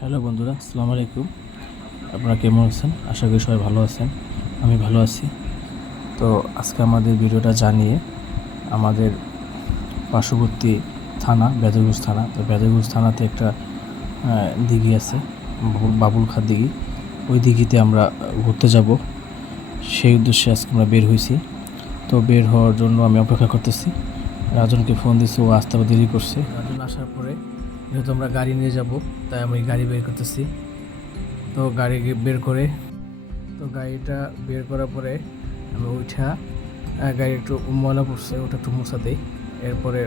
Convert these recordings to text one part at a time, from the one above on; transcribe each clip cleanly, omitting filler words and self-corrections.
Hello বন্ধুরা, আসসালামু আলাইকুম। আপনারা কেমন আছেন? আশা করি সবাই ভালো আছেন। আমি ভালো আছি। তো আজকে আমাদের ভিডিওটা জানিয়ে আমাদের পার্শ্ববর্তী থানা বেদরগঞ্জ থানা। তো বেদরগঞ্জ থানাতে একটা দিঘি আছে, বাবুলখার দিঘি। ওই দিঘিতে আমরা ঘুরতে যাব, সেই উদ্দেশ্যে আজকে আমরা বের হয়েছি। তো বের হওয়ার জন্য আমি অপেক্ষা করতেছি। রাজনকে ফোন দিয়েছি, ও আসতে আবার দেরি করছে। রাজন আসার পরে যেহেতু আমরা গাড়ি নিয়ে যাব, তাই আমি গাড়ি বের করতেছি। তো গাড়ি গাড়িটা বের করার পরে আমি উঠা, গাড়ি একটু ময়লা পড়ছে, ওটা একটু মুছা দিই। এরপরে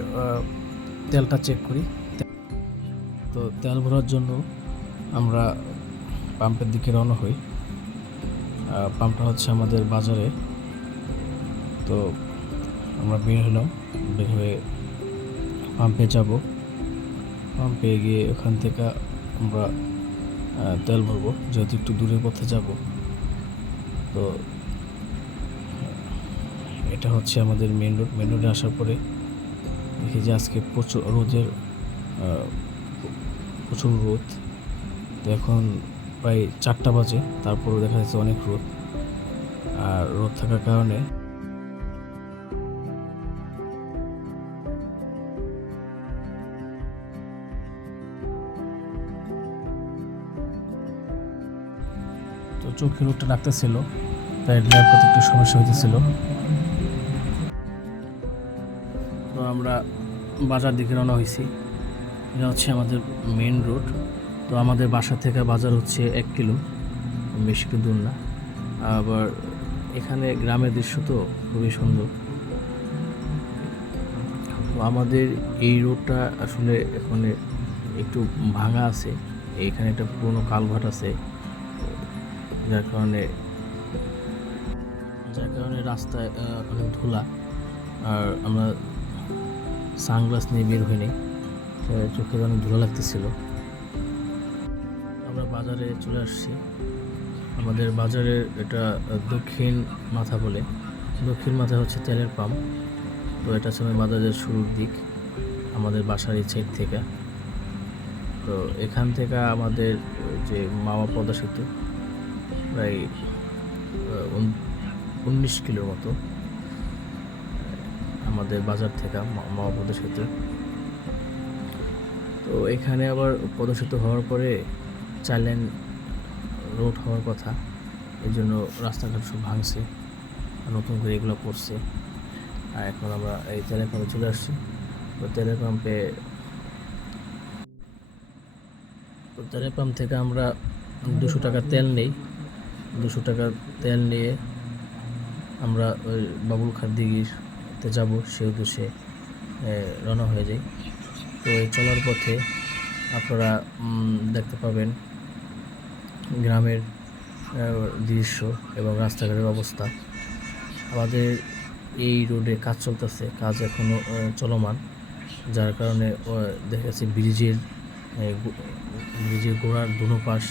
তেলটা চেক করি। তো তেল ভরার জন্য আমরা পাম্পের দিকে রওনা হই। পাম্পটা হচ্ছে আমাদের বাজারে। তো আমরা বের হলাম, বের হয়ে পাম্পে যাব। পাম্পে গিয়ে ওখান থেকে আমরা তেল ভরবো, যেহেতু একটু দূরের পথে যাব। তো এটা হচ্ছে আমাদের মেন রোড। মেন রোডে আসার পরে দেখি যে আজকে প্রচুর রোদ। তো এখন প্রায় 4টা বাজে, তারপরও দেখা যাচ্ছে অনেক রোদ। আর রোদ থাকার কারণে তো চোখে রোদটা লাগতেছিল, তাই ড্রাইভ করতে একটু সমস্যা হইতেছিল। তো আমরা বাজার দিকে রওনা হয়েছি। এটা হচ্ছে আমাদের মেন রোড। তো আমাদের বাসা থেকে বাজার হচ্ছে 1 কিলো, বেশি একটু দূর না। আবার এখানে গ্রামের দৃশ্য তো খুবই সুন্দর। তো আমাদের এই রোডটা আসলে এখানে একটু ভাঙা আছে। এইখানে একটা পুরোনো কালভার্ট আছে, যার কারণে রাস্তায় অনেক ধুলা। আর আমরা সানগ্লাস নিয়ে বের হইনি, চোখে অনেক ধুলা লাগতেছিল। আমরা বাজারে চলে আসছি। আমাদের বাজারের এটা দক্ষিণ মাথা বলে। দক্ষিণ মাথা হচ্ছে তেলের পাম্প। তো এটা হচ্ছে বাজারের শুরুর দিক আমাদের বাসার এই সাইড থেকে। তো এখান থেকে আমাদের যে মাওয়া পদ্মা সেতু প্রায় 19 কিলোর মতো আমাদের বাজার থেকে মাওয়া পদ্মা সেতু। তো এখানে আবার পদ্মা সেতু হওয়ার পরে 4 লেন রোড হওয়ার কথা, এই জন্য রাস্তাঘাট সব ভাঙছে, নতুন করে এগুলো করছে। আর এখন আমরা এই তেলের পাম্পে চলে আসছি। তো তেলের পাম্প থেকে আমরা 200 টাকা তেল নেই। 200 টাকা তেল নিয়ে আমরা ওই বাবুলখার দিঘিতে যাব, সেই উদ্দেশ্যে রওনা হয়ে যাই। তো এই চলার পথে আপনারা দেখতে পাবেন গ্রামের দৃশ্য এবং রাস্তাঘাটের অবস্থা। আমাদের এই রোডে কাজ চলতেছে, কাজ এখনও চলমান, যার কারণে দেখা যাচ্ছে ব্রিজের গোড়ার দুনো পাশ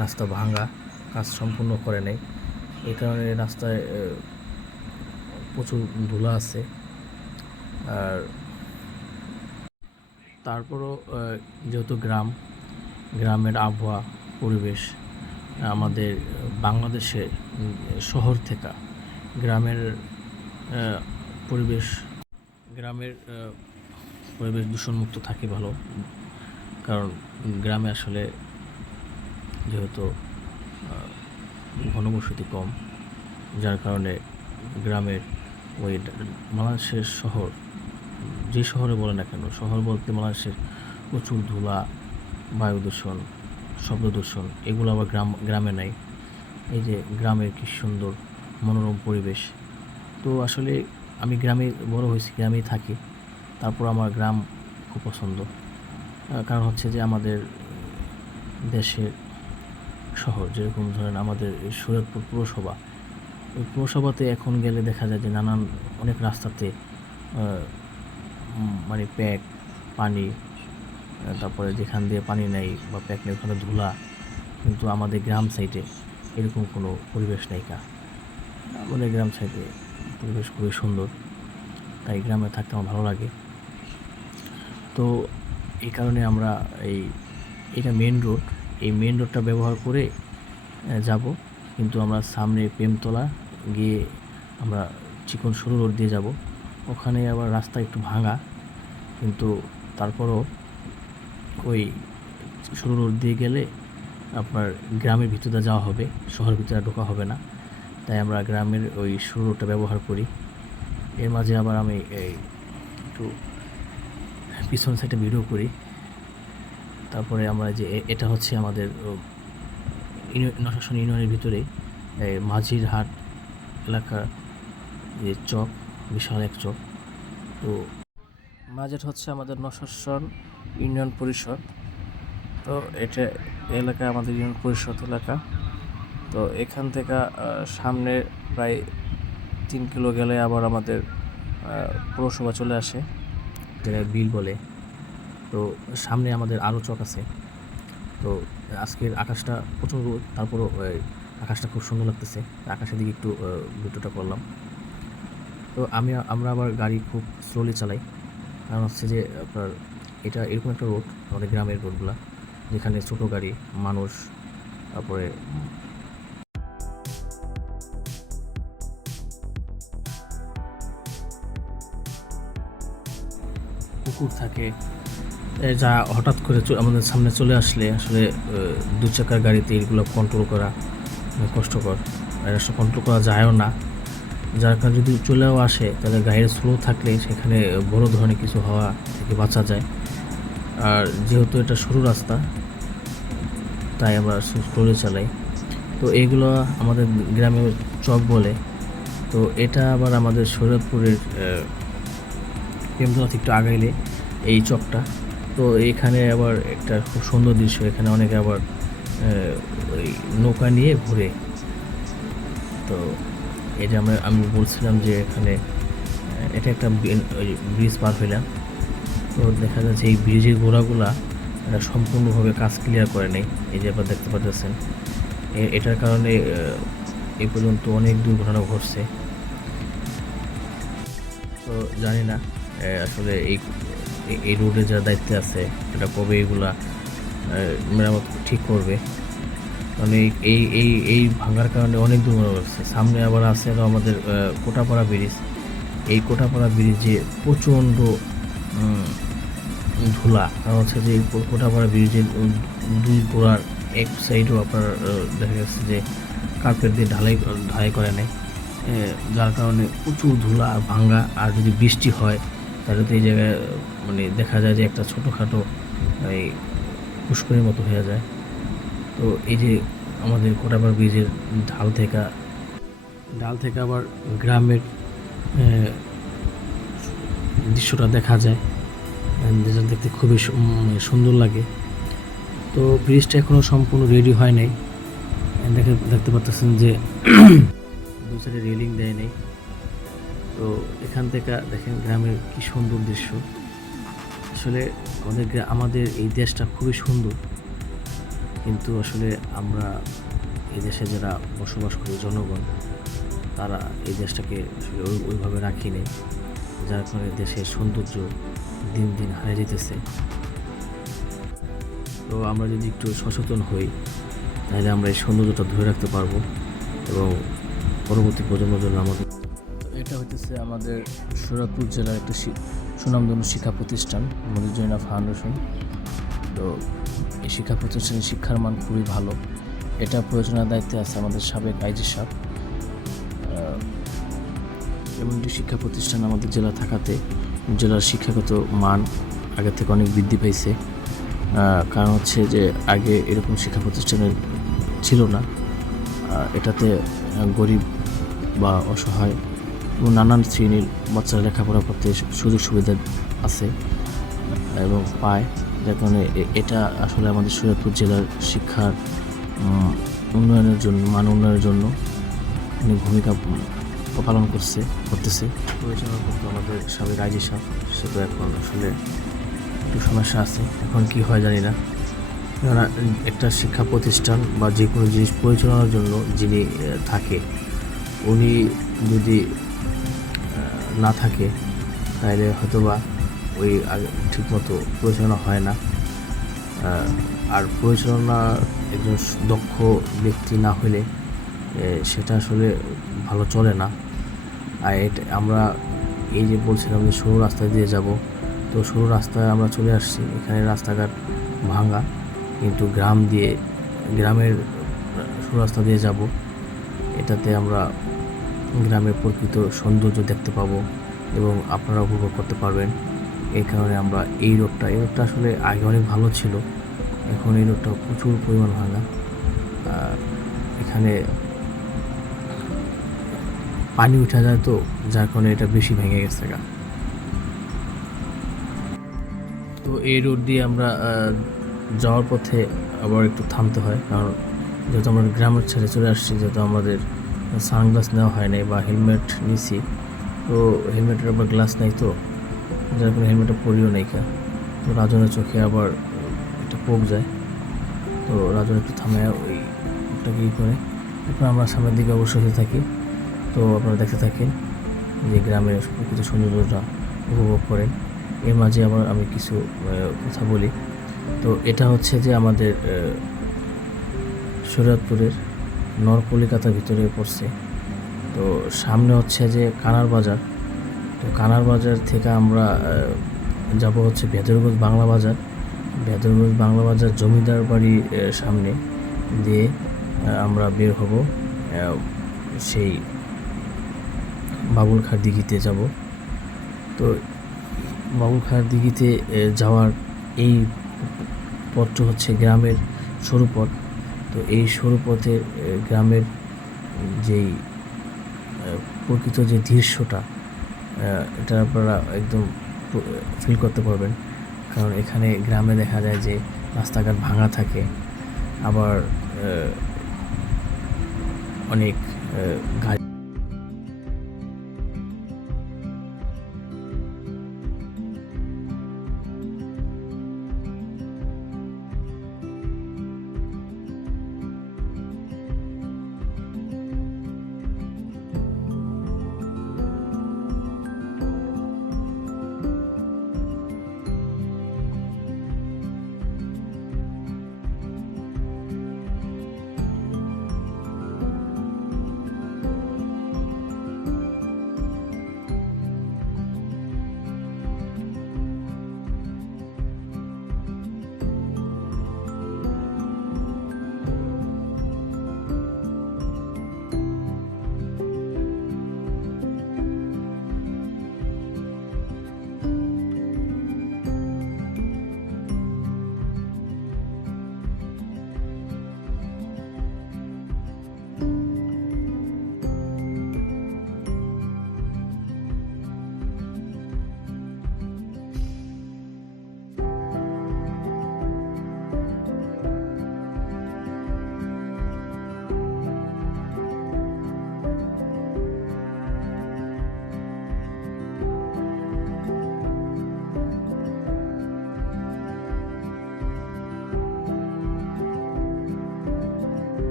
রাস্তা ভাঙা, কাজ সম্পূর্ণ করে নেই। এই কারণে রাস্তায় প্রচুর ধুলা আছে। আর তারপরও যেহেতু গ্রামের আবহাওয়া পরিবেশ আমাদের বাংলাদেশে শহর থেকে গ্রামের পরিবেশ দূষণমুক্ত থাকে ভালো। কারণ গ্রামে আসলে যেহেতু ঘনবসতি কম, যার কারণে গ্রামের ওই বাংলাদেশের শহর, যে শহরে বলে না কেন, শহর বলতে বাংলাদেশের প্রচুর ধুলা, বায়ু দূষণ, শব্দ দূষণ, এগুলো আবার গ্রামে নাই। এই যে গ্রামের কি সুন্দর মনোরম পরিবেশ। তো আসলে আমি গ্রামে বড় হয়েছি, গ্রামেই থাকি, তারপর আমার গ্রাম খুব পছন্দ। কারণ হচ্ছে যে আমাদের দেশের শহর, যেরকম ধরেন আমাদের শরীয়তপুর পুরসভা, ওই পুরসভাতে এখন গেলে দেখা যায় যে অনেক রাস্তাতে মানে প্যাক পানি, তারপরে যেখান দিয়ে পানি নেই বা প্যাক নেই ওখানে ধুলা। কিন্তু আমাদের গ্রাম সাইডে এরকম কোনো পরিবেশ নেই। আমাদের গ্রাম সাইডে পরিবেশ খুবই সুন্দর, তাই গ্রামে থাকতে আমার ভালো লাগে। তো এই কারণে আমরা এই এটা মেন রোড, এই মেন রোডটা ব্যবহার করে যাব, কিন্তু আমরা সামনে প্রেমতলা গিয়ে আমরা চিকন সরু রোড দিয়ে যাব। ওখানে আবার রাস্তা একটু ভাঙা, কিন্তু তারপরও ওই সরু রোড দিয়ে গেলে আপনার গ্রামের ভিতরে যাওয়া হবে, শহরের ভিতরে ঢোকা হবে না, তাই আমরা গ্রামের ওই সরু রোডটা ব্যবহার করি। এর মাঝে আবার আমি এই একটু পিছন সাইডে ভিডিও করি। তারপরে আমরা যে এটা হচ্ছে আমাদের নশাসন ইউনিয়নের ভিতরে মাঝির হাট এলাকার যে চক, বিশাল এক চক। তো মাঝের হচ্ছে আমাদের নশাসন ইউনিয়ন পরিষদ। তো এটা এলাকা আমাদের ইউনিয়ন পরিষদ এলাকা। তো এখান থেকে সামনে প্রায় 3 কিলো গেলে আবার আমাদের পৌরসভা চলে আসে, যেটা বিল বলে। তো সামনে আমাদের আরও চক আছে। তো আজকের আকাশটা প্রচুর রোদ, তারপরও আকাশটা খুব সুন্দর লাগতেছে, আকাশের দিকে একটু ভিডিওটা করলাম। তো আমরা আবার গাড়ি খুব স্লোলি চালাই, কারণ হচ্ছে যে আপনার এটা এরকম একটা রোড, আমাদের গ্রামের রোডগুলো, যেখানে ছোটো গাড়ি, মানুষ, তারপরে কুকুর থাকে, যা হঠাৎ করে আমাদের সামনে চলে আসলে আসলে 2 চাকার গাড়িতে এগুলো কন্ট্রোল করা কষ্টকর, এটা কন্ট্রোল করা যায়ও না। যার কারণে যদি চলেও আসে তাহলে গাড়ির স্লো থাকলে সেখানে বড় ধরনের কিছু হওয়া থেকে বাঁচা যায়। আর যেহেতু এটা সরু রাস্তা, তাই আমরা স্লোলি চালাই। তো এইগুলো আমাদের গ্রামে চক বলে। তো এটা আবার আমাদের শরীয়তপুরের প্রেমতলা থেকে একটু আগাইলে এই চকটা। তো এখানে আবার একটা খুব সুন্দর দৃশ্য, এখানে অনেকে আবার ওই নৌকা নিয়ে ঘুরে। তো এটা আমি বলছিলাম যে এখানে এটা একটা ব্রিজ পার হইলাম। তো দেখা যাচ্ছে এই ব্রিজের গোড়াগুলা এটা সম্পূর্ণভাবে কাজ ক্লিয়ার করে নেই, এই যে আপনারা দেখতে পাচ্ছেন। এটার কারণে এই পর্যন্ত অনেক দুর্ঘটনা ঘটছে। তো জানি না আসলে এই রোডে যারা দায়িত্বে আছে এটা কবে এগুলা মেরামত ঠিক করবে, কারণ এই ভাঙার কারণে অনেক দুর্ঘটনা ঘটছে। সামনে আবার আছে আমাদের কোটাপাড়া ব্রিজ। এই কোটাপাড়া ব্রিজে প্রচণ্ড ধুলা, কারণ হচ্ছে যে কোটাপাড়া ব্রিজের 2 গোড়ার এক সাইডও আপনার দেখা যাচ্ছে যে কার্পেট দিয়ে ঢালাই করে নেয়, যার কারণে প্রচুর ধুলা আর ভাঙ্গা। আর যদি বৃষ্টি হয় তাহলে তো এই জায়গায় মানে দেখা যায় যে একটা ছোটোখাটো এই পুষ্করের মতো হয়ে যায়। তো এই যে আমাদের কোটাপাড়া ব্রিজের ঢাল থেকে আবার গ্রামের দৃশ্যটা দেখা যায়, যেটা দেখতে খুবই সুন্দর লাগে। তো ব্রিজটা এখনও সম্পূর্ণ রেডি হয় নাই, দেখতে পাচ্ছেন যে 2 সাইডে রেলিং দেয় নেই। তো এখান থেকে দেখেন গ্রামের কি সুন্দর দৃশ্য। আসলে আমাদের এই দেশটা খুবই সুন্দর, কিন্তু আসলে আমরা এই দেশে যারা বসবাস করি জনগণ, তারা এই দেশটাকে আসলে ওইভাবে রাখি নেই, যার কারণে দেশের সৌন্দর্য দিন দিন হারিয়ে যেতেছে। তো আমরা যদি একটু সচেতন হই তাহলে আমরা এই সৌন্দর্যটা ধরে রাখতে পারবো এবং পরবর্তী প্রজন্মের জন্য আমাদের। এটা হইতেছে আমাদের শরীয়তপুর জেলার একটা সুনামধন্য শিক্ষা প্রতিষ্ঠান মনিজুইনা ফাউন্ডেশন। তো এই শিক্ষা প্রতিষ্ঠানের শিক্ষার মান খুবই ভালো। এটা পরিচালনার দায়িত্বে আছে আমাদের সাবেক আইজি সাহেব। এমন একটি শিক্ষা প্রতিষ্ঠান আমাদের জেলা থাকাতে জেলার শিক্ষাগত মান আগের থেকে অনেক বৃদ্ধি পাইছে। কারণ হচ্ছে যে আগে এরকম শিক্ষা প্রতিষ্ঠানের ছিল না। এটাতে গরিব বা অসহায় এবং নানান শ্রেণীর বাচ্চারা লেখাপড়া করতে সুযোগ সুবিধা আছে এবং পায়, যার কারণে এটা আসলে আমাদের শরীয়তপুর জেলার শিক্ষার উন্নয়নের জন্য, মান উন্নয়নের জন্য অনেক ভূমিকা পালন করতেছে। পরিচালনা করতে আমাদের সাবেক আইজি সাহেব, সে তো এখন আসলে একটু সমস্যা আছে, এখন কি হয় জানি না। কেননা একটা শিক্ষা প্রতিষ্ঠান বা যে কোনো জিনিস পরিচালনার জন্য যিনি থাকে, উনি যদি না থাকে তাহলে হয়তোবা ওই ঠিকমতো পরিচালনা হয় না। আর পরিচালনা একজন দক্ষ ব্যক্তি না হলে সেটা আসলে ভালো চলে না। আর এটা আমরা এই যে বলছিলাম যে সরু রাস্তা দিয়ে যাব, তো সরু রাস্তায় আমরা চলে আসছি। এখানে রাস্তাঘাট ভাঙা, কিন্তু গ্রামের সরু রাস্তা দিয়ে যাব। এটাতে আমরা গ্রামের প্রকৃত সৌন্দর্য দেখতে পাবো এবং আপনারা উপভোগ করতে পারবেন। এই কারণে আমরা এই রোডটা আসলে আগে অনেক ভালো ছিল, এখন এই রোডটা প্রচুর পরিমাণ ভাঙা। এখানে পানি উঠা যায়, তো যার কারণে এটা বেশি ভেঙে গেছে। তো এই রোড দিয়ে আমরা যাওয়ার পথে আবার একটু থামতে হয়, কারণ যেহেতু আমরা গ্রামের ছেড়ে চলে আসছি, যেহেতু আমাদের সানগ্লাস নেওয়া হয় নাই বা হেলমেট নিছি, তো হেলমেটের আবার গ্লাস নাই, তো যার কারণে হেলমেটটা পরিও নাই। তো রাজনের চোখে আবার একটা পোক যায়, তো রাজন একটু থামে ওইটাকে করে। এরপর আমরা সামনের দিকে অবশ্যই হতে থাকি। তো আপনারা দেখতে থাকেন যে গ্রামের কিছু সৌন্দর্যটা উপভোগ করেন। এর মাঝে আবার আমি কিছু কথা বলি। তো এটা হচ্ছে যে আমাদের শরীয়তপুরের নরকলিকাতার ভিতরে পড়ছে। তো সামনে হচ্ছে যে কানার বাজার। তো কানার বাজার থেকে আমরা যাব হচ্ছে ভেদরগঞ্জ বাংলা বাজার। ভেদরগঞ্জ বাংলা বাজার জমিদার বাড়ির সামনে দিয়ে আমরা বের হব সেই বাবুলখার দিঘিতে যাব। তো বাবুলখার দিঘিতে যাওয়ার এই পথটা হচ্ছে গ্রামের সরু পথ। তো এই সরু পথে গ্রামের যেই প্রকৃত যে দৃশ্যটা, এটা আপনারা একদম ফিল করতে পারবেন। কারণ এখানে গ্রামে দেখা যায় যে রাস্তাঘাট ভাঙা থাকে, আবার অনেক গাড়ি।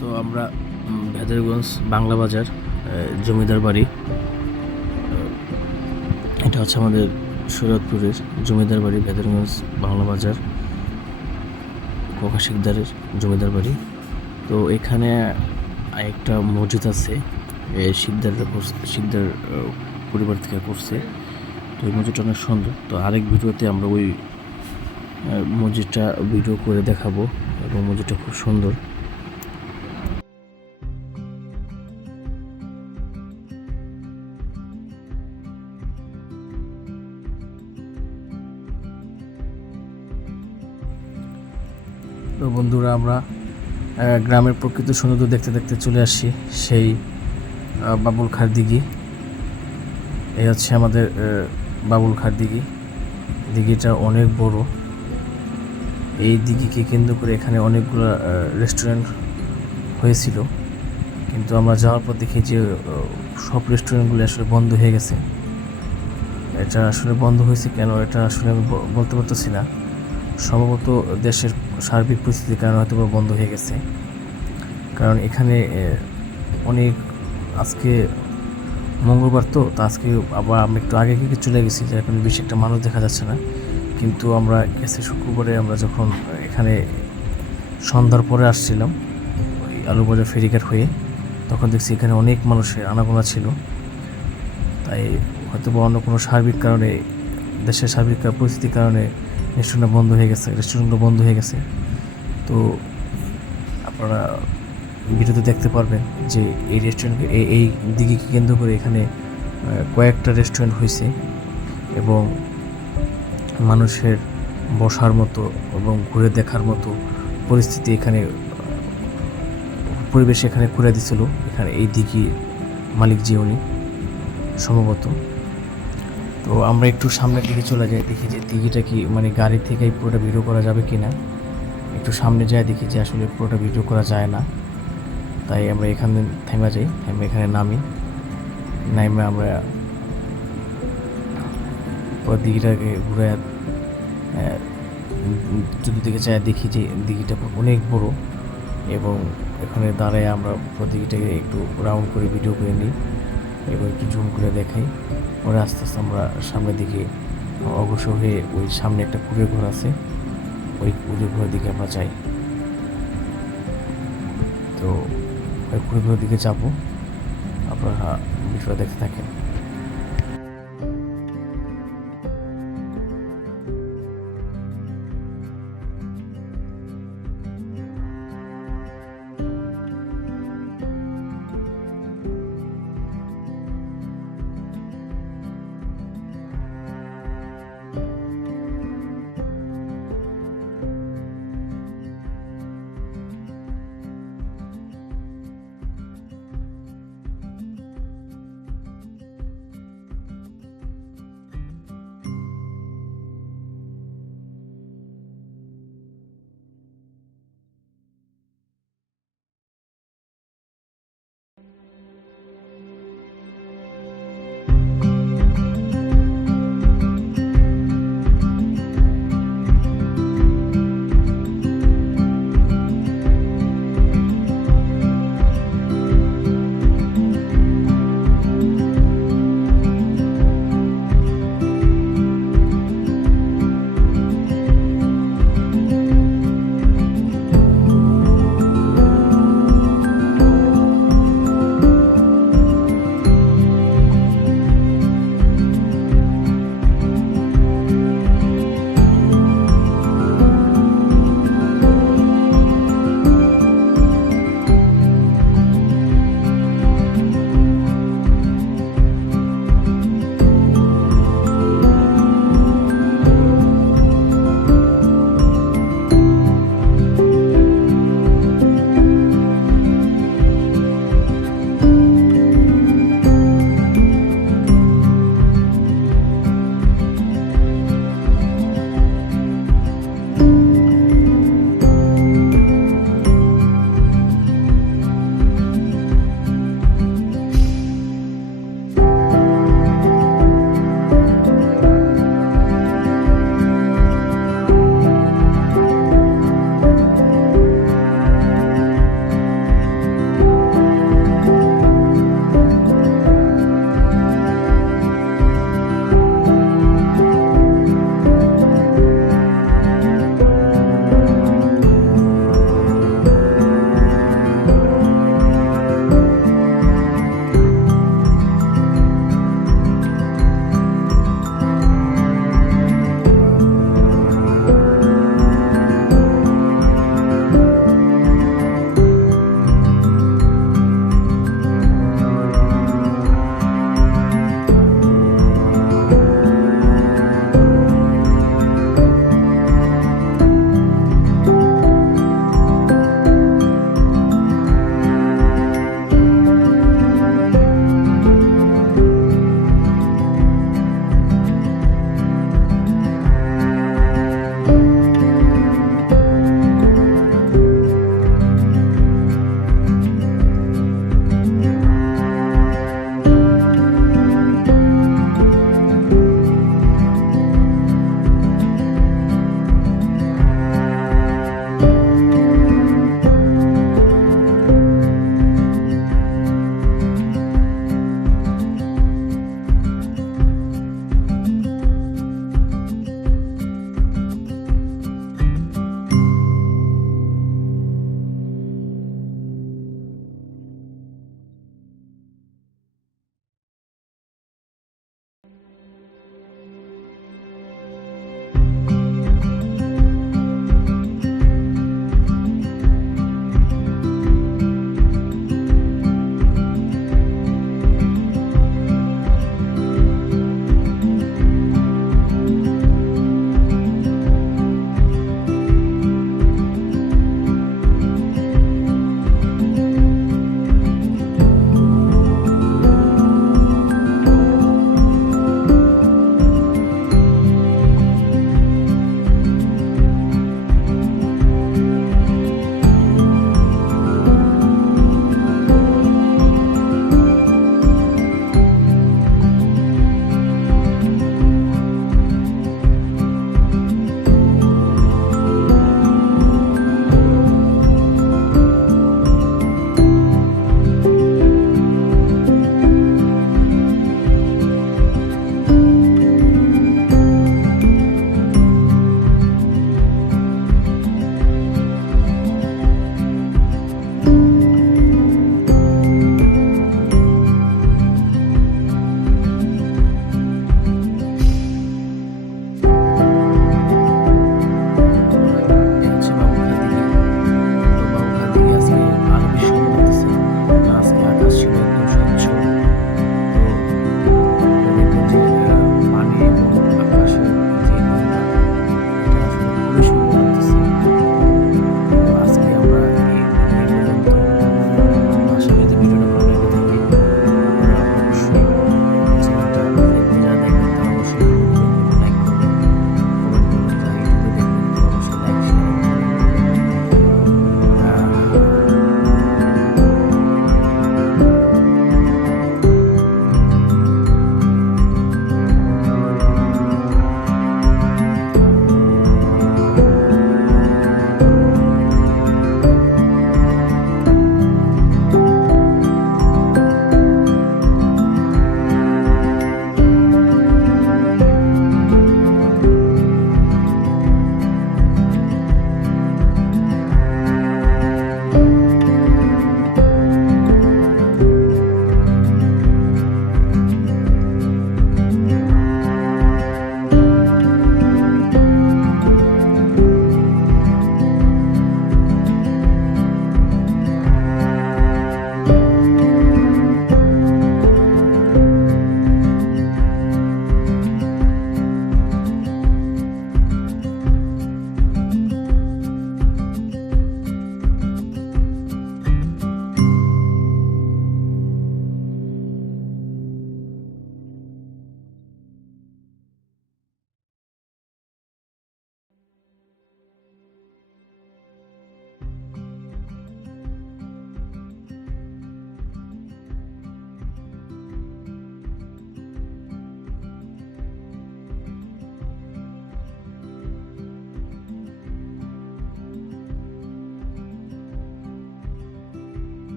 তো আমরা ভেদরগঞ্জ বাংলা বাজার জমিদার বাড়ি, এটা হচ্ছে আমাদের শরীয়তপুরের জমিদার বাড়ি। ভেদরগঞ্জ বাংলা বাজার ককা শিকদারের জমিদার বাড়ি। তো এখানে একটা মসজিদ আছে, শিকদার পরিবার থেকে করছে। তো এই মসজিদটা অনেক সুন্দর। তো আরেক ভিডিওতে আমরা ওই মসজিদটা ভিডিও করে দেখাবো। এবং মসজিদটা খুব সুন্দর। তো বন্ধুরা, আমরা গ্রামের প্রকৃত সৌন্দর্য দেখতে দেখতে চলে আসছি সেই বাবুল খাঁর দিঘি। এই হচ্ছে আমাদের বাবুল খাঁর দিঘি। দিঘিটা অনেক বড়। এই দিঘিকে কেন্দ্র করে এখানে অনেকগুলো রেস্টুরেন্ট হয়েছিল, কিন্তু আমরা যাওয়ার পর দেখি যে সব রেস্টুরেন্টগুলো আসলে বন্ধ হয়ে গেছে। এটা আসলে বন্ধ হয়েছে কেন, এটা আসলে আমি বলতে পারতেছি না। সম্ভবত দেশের সার্বিক পরিস্থিতির কারণে হয়তো বন্ধ হয়ে গেছে। কারণ এখানে অনেক, আজকে মঙ্গলবার তো আজকে আবার আমরা একটু আগে থেকে চলে গেছি, যার কারণে বেশি একটা মানুষ দেখা যাচ্ছে না। কিন্তু আমরা গেছে শুক্রবারে, আমরা যখন এখানে সন্ধ্যার পরে আসছিলাম ওই আলুবাজার ফেরিঘাট হয়ে, তখন দেখছি এখানে অনেক মানুষের আনাগোনা ছিল। তাই হয়তো বা অন্য কোনো সার্বিক কারণে, দেশের সার্বিক পরিস্থিতির কারণে রেস্টুরেন্টগুলো বন্ধ হয়ে গেছে। তো আপনারা ভিডিওতে দেখতে পারবেন যে এই রেস্টুরেন্টকে, এই দিঘিকে কেন্দ্র করে এখানে কয়েকটা রেস্টুরেন্ট হয়েছে এবং মানুষের বসার মতো এবং ঘুরে দেখার মতো পরিস্থিতি এখানে, পরিবেশ এখানে করে দিছিল এখানে এই দিঘির মালিক যে উনি সম্ভবত। তো আমরা একটু সামনের দিকে চলে যাই, দেখি যে দিঘিটা কি মানে গাড়ি থেকেই পুরোটা ভিডিও করা যাবে কি না। একটু সামনে যাই, দেখি যে আসলে পুরোটা ভিডিও করা যায় না। তাই আমরা এখানে থেমে যাই, এখানে নামি আমরা দিঘিটাকে ঘুরে চতুর্দিকে চাই, দেখি যে দিঘিটা অনেক বড় এবং এখানে দাঁড়ায় আমরা দিঘিটাকে একটু রাউন্ড করে ভিডিও করে নিই এবং একটু জুম করে দেখাই। পরে আস্তে আস্তে আমরা সামনের দিকে অগ্রসর হয়ে ওই সামনে একটা কুড়ে ঘর আছে, ওই কুড়ে ঘরের দিকে আমরা যাই। তো ওই কুড়ে ঘরের দিকে যাবো, আপনারা ভিডিওটা দেখতে থাকেন।